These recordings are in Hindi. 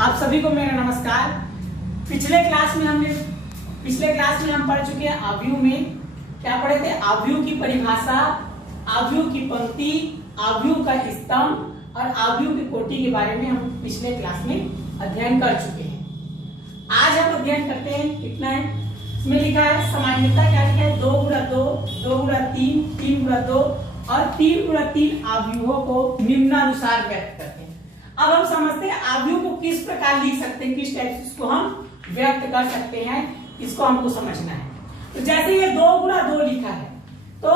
आप सभी को मेरा नमस्कार। पिछले क्लास में हम पढ़ चुके हैं आव्यूह में। क्या पढ़े थे? आव्यूह की परिभाषा, आव्यूह की पंक्ति, आव्यूह का स्तंभ और आव्यूह की कोटि के बारे में हम पिछले क्लास में अध्ययन कर चुके हैं। आज हम अध्ययन करते हैं, कितना है इसमें लिखा है सामान्यता। क्या लिखा है? 2 गुणा 2, 2 गुणा 3, 3 गुणा 2 और 3 गुणा 3 आव्यूहों को निम्नानुसार व्यक्त करते हैं। अब हम समझते हैं आव्यूह को किस प्रकार लिख सकते हैं, किस टाइप से इसको हम व्यक्त कर सकते हैं, इसको हमको समझना है। तो जैसे ये 2 गुणा 2 लिखा है, तो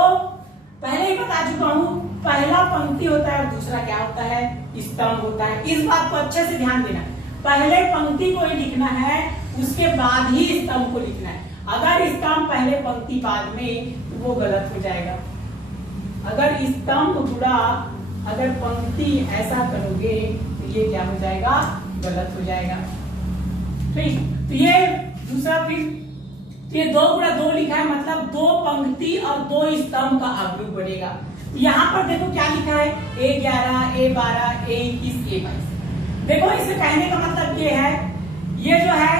पहले ही बता चुका हूं, पहला पंक्ति होता है और दूसरा क्या होता है? स्तंभ होता है। इस बात को अच्छे से ध्यान देना, पहले पंक्ति को ही लिखना है, उसके बाद ही स्तंभ को लिखना है। अगर स्तंभ पहले पंक्ति बाद में, तो वो गलत हो जाएगा। अगर स्तंभ गुणा अगर पंक्ति ऐसा करोगे तो ये क्या हो जाएगा? गलत हो जाएगा। ठीक, तो ये दूसरा फिर ये 2 गुणा 2 लिखा है, मतलब 2 पंक्ति और 2 स्तंभ का आव्यूह बनेगा। यहाँ पर देखो क्या लिखा है? A11, A12, A21, A22। देखो इसे कहने का मतलब ये है, ये जो है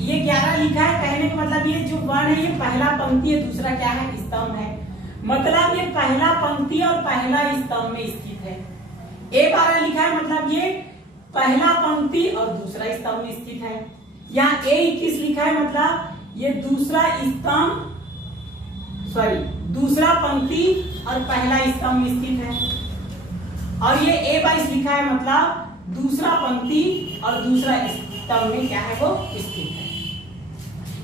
ये 11 लिखा है, कहने का मतलब ये जो 1 है ये पहला पंक्ति है, दूसरा क्या है? स्तंभ है। मतलब ये पहला पंक्ति और पहला स्तंभ में स्थित है। A12 लिखा है, मतलब ये पहला पंक्ति और दूसरा स्तंभ में स्थित है। यहाँ A21 लिखा है, मतलब ये दूसरा पंक्ति और पहला स्तंभ में स्थित है। और ये A22 लिखा है, मतलब दूसरा पंक्ति और दूसरा स्तंभ में क्या है? वो स्थित है।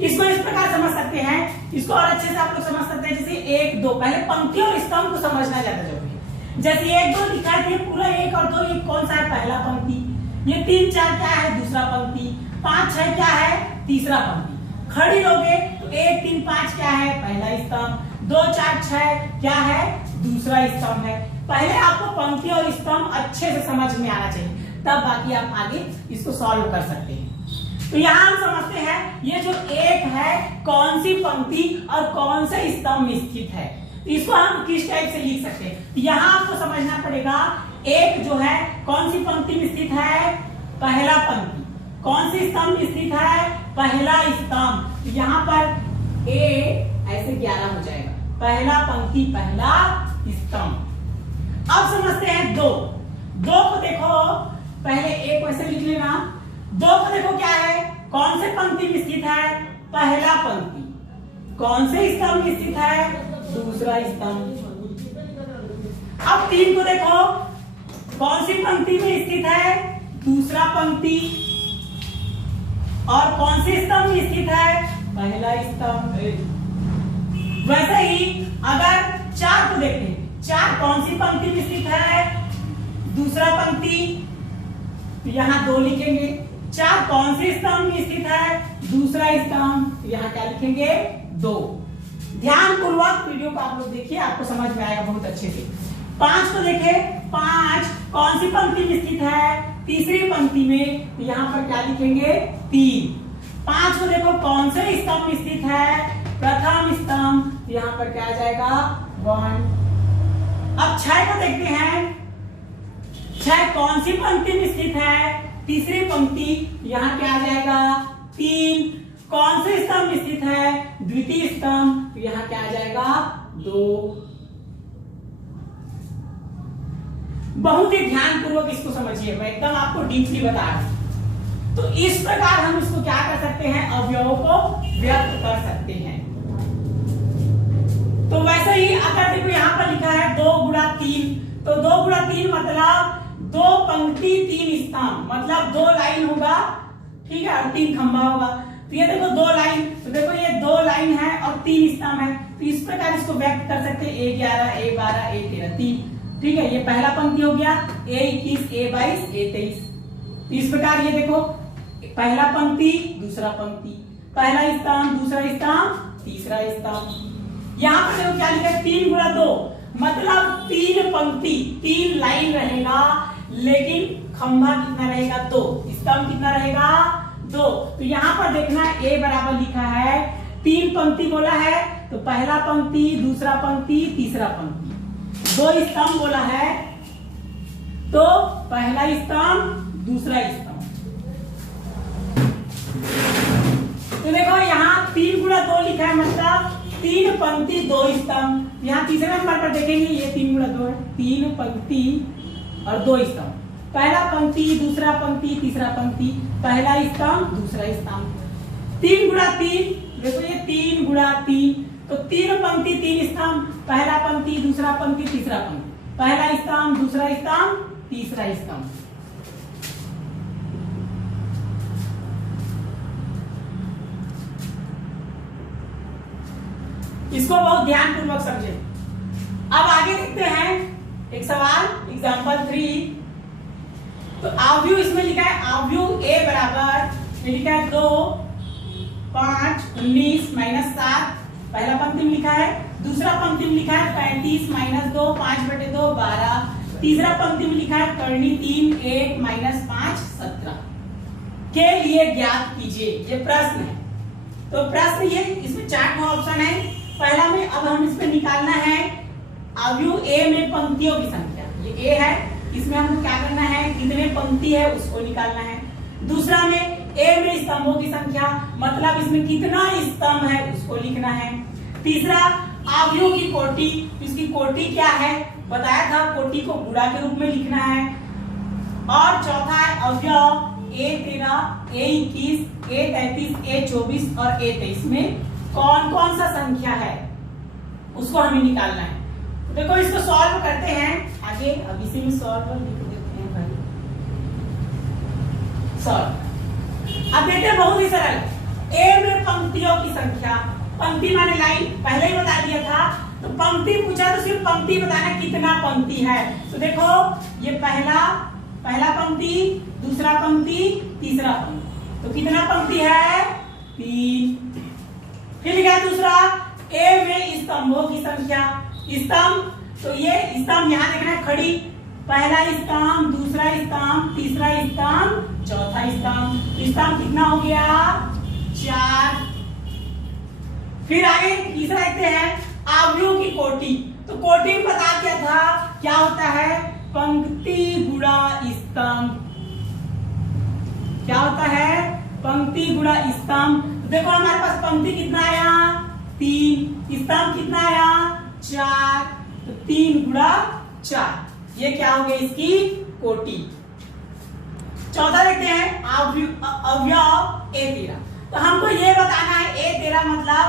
इसको इस प्रकार समझ सकते हैं, इसको और अच्छे से आप लोग समझ सकते हैं। जैसे 1 2, पहले पंक्ति और स्तंभ को समझना ज्यादा जरूरी है। जैसे 1 2 लिखा है, ये पूरा 1 और 2 ये कौन सा है? पहला पंक्ति। ये 3 4 क्या है? दूसरा पंक्ति। 5 6 क्या है? तीसरा पंक्ति। खड़ी लोगे तो 1 3 5 क्या है? पहला स्तंभ। 2 4 6 क्या है? दूसरा स्तंभ है। पहले आपको पंक्ति और स्तंभ अच्छे से समझ में आना चाहिए, तब बाकी आप आगे इसको सॉल्व कर सकते हैं। तो यहाँ हम समझते हैं ये जो 1 है कौन सी पंक्ति और कौन से स्तंभ में स्थित है, इसको हम किस टाइप से लिख सकते हैं। यहाँ आपको समझना पड़ेगा 1 जो है कौन सी पंक्ति में स्थित है? पहला पंक्ति। कौन सी स्तंभ में स्थित है? पहला स्तंभ। यहाँ पर A ऐसे 11 हो जाएगा, पहला पंक्ति पहला स्तंभ। अब समझते हैं 2 को देखो, पहले A को ऐसे लिख लेना। 2 को देखो क्या है? कौन से पंक्ति में स्थित है? पहला पंक्ति। कौन से स्तंभ में स्थित है? दूसरा स्तंभ। अब 3 को देखो, कौन सी पंक्ति में स्थित है? दूसरा पंक्ति। और कौन से स्तंभ में स्थित है? पहला स्तंभ। वैसे ही अगर 4 को देखें, 4 कौन सी पंक्ति में स्थित है? दूसरा पंक्ति। तो यहाँ 2 लिखेंगे। 4 कौन से स्तंभ में स्थित है? दूसरा स्तंभ। यहाँ क्या लिखेंगे? 2। ध्यान पूर्वक वीडियो को आप लोग देखिए, आपको समझ में आएगा बहुत अच्छे से। 5 को देखें, 5 कौन सी पंक्ति में स्थित है? तीसरी पंक्ति में। तो यहाँ पर क्या लिखेंगे? 3। 5 को देखो कौन से स्तंभ में स्थित है? प्रथम स्तंभ। तो यहाँ पर क्या आ जाएगा? 1। अब 6 को देखते हैं, 6 कौन सी पंक्ति में स्थित है? तीसरी पंक्ति। यहाँ क्या आ जाएगा? 3। कौन से स्तंभ में स्थित है? द्वितीय स्तंभ। तो यहाँ क्या आ जाएगा? 2। बहुत ही ध्यान पूर्वक इसको समझिए, मैं एकदम आपको डीपली बता रहा हूं। तो इस प्रकार हम इसको क्या कर सकते हैं? अवयवों को व्यक्त कर सकते हैं। तो वैसे ही अगर देखो यहाँ पर लिखा है 2 गुणा 3, तो 2 गुणा 3 मतलब 2 पंक्ति 3 स्तंभ, मतलब 2 लाइन होगा, ठीक है, और 3 खंभा होगा। तो ये देखो 2 लाइन, तो देखो ये 2 लाइन है और 3 स्तंभ है। तो इस प्रकार इसको व्यक्त कर सकते हैं। A11, A12, A13, 3, ठीक है। ये पहला पंक्ति हो गया, A21, A22, A23। तो इस प्रकार ये देखो पहला पंक्ति, दूसरा पंक्ति, पहला स्तंभ, दूसरा स्तंभ, तीसरा स्तंभ। यहाँ पर देखो क्या लिखा है? 3 गुणा 2, मतलब 3 पंक्ति 3 लाइन रहेगा, लेकिन खंभा कितना रहेगा? 2। स्तंभ कितना रहेगा? 2। तो यहाँ पर देखना A बराबर लिखा है, 3 पंक्ति बोला है, तो पहला पंक्ति, दूसरा पंक्ति, तीसरा पंक्ति। 2 स्तंभ बोला है, तो पहला स्तंभ, दूसरा स्तंभ। तो देखो यहाँ 3 गुणा 2 लिखा है, मतलब 3 पंक्ति 2 स्तंभ। यहाँ तीसरे नंबर पर देखेंगे ये 3 गुणा 2 है, 3 पंक्ति और 2 स्तंभ। पहला पंक्ति, दूसरा पंक्ति, तीसरा पंक्ति, पहला स्तंभ, दूसरा स्तंभ। 3 गुणा 3, देखो ये 3 गुणा 3, तो 3 पंक्ति 3 स्तंभ, पहला पंक्ति, दूसरा पंक्ति, तीसरा पंक्ति, पहला स्तंभ, दूसरा स्तंभ, तीसरा स्तंभ। इसको बहुत ध्यान पूर्वक समझे। अब आगे देखते हैं एक सवाल, एग्जांपल 3। तो आव्यूह इसमें लिखा है, आव्यूह ए बराबर लिखा है 2, 5, 19 माइनस 7, पहला पंक्ति में लिखा है। दूसरा पंक्ति में लिखा है 35 माइनस 2, 5/2 12। तीसरा पंक्ति में लिखा है करनी 3, 1 माइनस 5 17 के लिए ज्ञात कीजिए। ये प्रश्न है। तो प्रश्न ये, इसमें 4 ऑप्शन है। पहला में अब हम इसमें निकालना है आव्यूह ए में पंक्तियों की संख्या, ये ए है, इसमें हमको क्या करना है, कितने पंक्ति है उसको निकालना है। दूसरा में ए में स्तंभों की संख्या, मतलब इसमें कितना स्तंभ है उसको लिखना है। तीसरा आव्यूह की कोटि, इसकी कोटि क्या है बताया था, कोटि को गुणा के रूप में लिखना है। और चौथा है अवयव A13, A21, A33, A24 और A23 में कौन कौन सा संख्या है उसको हमें निकालना है। तो देखो इसको सॉल्व करते हैं आगे, अब इसी में सॉल्व लिख देते हैं भाई, सॉल्व। अब देखते हैं बहुत ही सरल, ए में पंक्तियों की संख्या, पंक्ति माने लाइन, पहले ही बता दिया था। तो पंक्ति पूछा तो सिर्फ पंक्ति बताना कितना पंक्ति है। तो देखो ये पहला पंक्ति, दूसरा पंक्ति, तीसरा पंक्ति, तो कितना पंक्ति है 3। फिर लिखा है दूसरा ए में स्तंभों की संख्या, स्तंभ, तो ये स्तंभ यहाँ देखना है खड़ी, पहला स्तंभ, दूसरा स्तंभ, तीसरा स्तंभ, चौथा स्तंभ। स्तंभ कितना हो गया 4। फिर आगे तीसरा देखते हैं आव्यूह की कोटि। तो कोटि में बता दिया था क्या होता है, पंक्ति गुणा स्तंभ। क्या होता है, पंक्ति गुणा स्तंभ। देखो हमारे पास पंक्ति कितना आया 3, स्तंभ कितना आया 4, तो 3 गुणा 4, ये क्या हो गया इसकी कोटि। चौथा देखते हैं अवयव A13। तो हमको ये बताना है A13 मतलब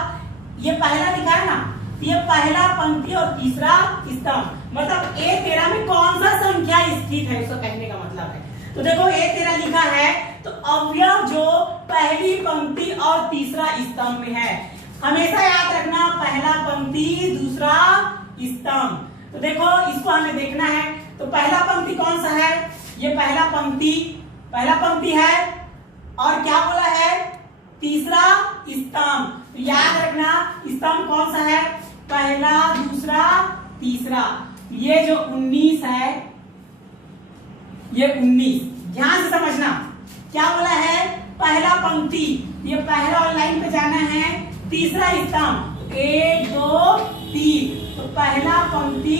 ये पहला लिखा है ना, ये पहला पंक्ति और तीसरा स्तंभ, मतलब A13 में कौन सा संख्या स्थित है, उसको कहने का मतलब है। तो देखो A13 लिखा है, तो अवयव जो पहली पंक्ति और तीसरा स्तंभ में है, हमेशा याद रखना पहला पंक्ति दूसरा स्तंभ। तो देखो इसको हमें देखना है, तो पहला पंक्ति कौन सा है, ये पहला पंक्ति है, और क्या बोला है तीसरा स्तंभ। तो याद रखना स्तंभ कौन सा है, पहला, दूसरा, तीसरा। ये जो 19 है, ये 19, ध्यान से समझना क्या बोला है, पहला पंक्ति, ये पहला लाइन पे जाना है, तीसरा स्तंभ 1 2 3, तो पहला पंक्ति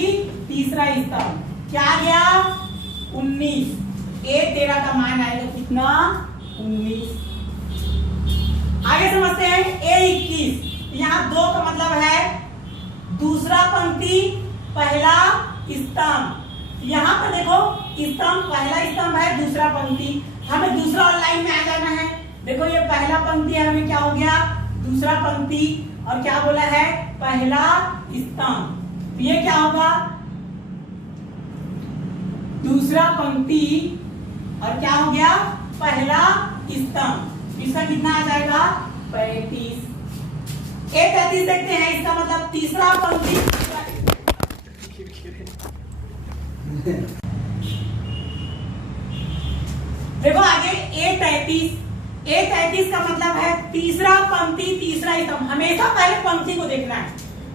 तीसरा स्तंभ क्या आ गया 19। A13 का मान आएगा कितना 19। आगे समझते हैं A21, यहाँ 2 का मतलब है दूसरा पंक्ति पहला स्तंभ। यहाँ पर देखो स्तंभ, पहला स्तंभ है, दूसरा पंक्ति, हमें दूसरा लाइन में आ जाना है। देखो ये पहला पंक्ति है, हमें क्या हो गया दूसरा पंक्ति, और क्या बोला है पहला स्तंभ, तो ये क्या होगा दूसरा पंक्ति और क्या हो गया पहला स्तंभ। इसका कितना आ जाएगा 35। A33 देखते हैं, इसका मतलब तीसरा पंक्ति देखो आगे A33 का मतलब है तीसरा पंक्ति तीसरा स्तंभ, हमेशा पहले पंक्ति को देखना है,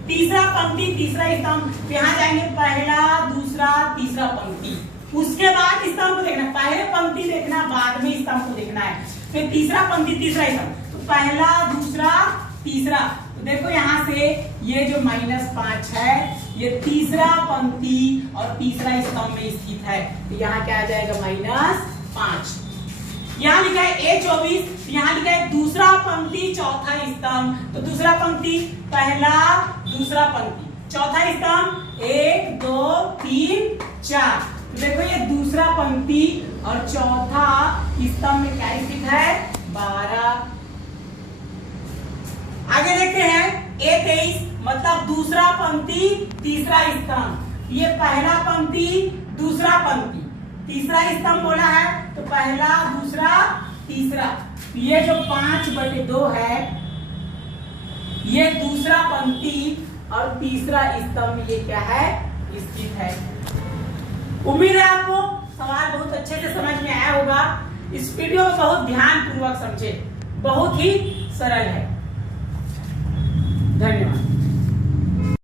तीसरा पंक्ति तीसरा स्तंभ। यहाँ जाएंगे पहला दूसरा तीसरा पंक्ति, उसके बाद स्तंभ को देखना, पहले पंक्ति देखना बाद में स्तंभ को देखना है, फिर तीसरा पंक्ति तीसरा स्तंभ, तो पहला दूसरा तीसरा। तो देखो यहाँ से ये जो -5 है ये तीसरा पंक्ति और तीसरा स्तंभ में स्थित है, तो यहाँ क्या आ जाएगा -5। यहाँ लिखा है A24, यहाँ लिखा है दूसरा पंक्ति चौथा स्तंभ। तो दूसरा पंक्ति पहला दूसरा पंक्ति चौथा स्तंभ 1 2 3 4। तो देखो ये दूसरा पंक्ति और चौथा स्तंभ में क्या स्थित है 12। आगे देखते हैं A23 मतलब दूसरा पंक्ति तीसरा स्तंभ। ये पहला पंक्ति दूसरा पंक्ति तीसरा स्तंभ बोला है तो पहला दूसरा तीसरा। ये जो 5/2 है ये दूसरा पंक्ति और तीसरा स्तंभ ये क्या है स्थित है। उम्मीद है आपको सवाल बहुत अच्छे से समझ में आया होगा। इस वीडियो को बहुत ध्यान पूर्वक समझे, बहुत ही सरल है। धन्यवाद।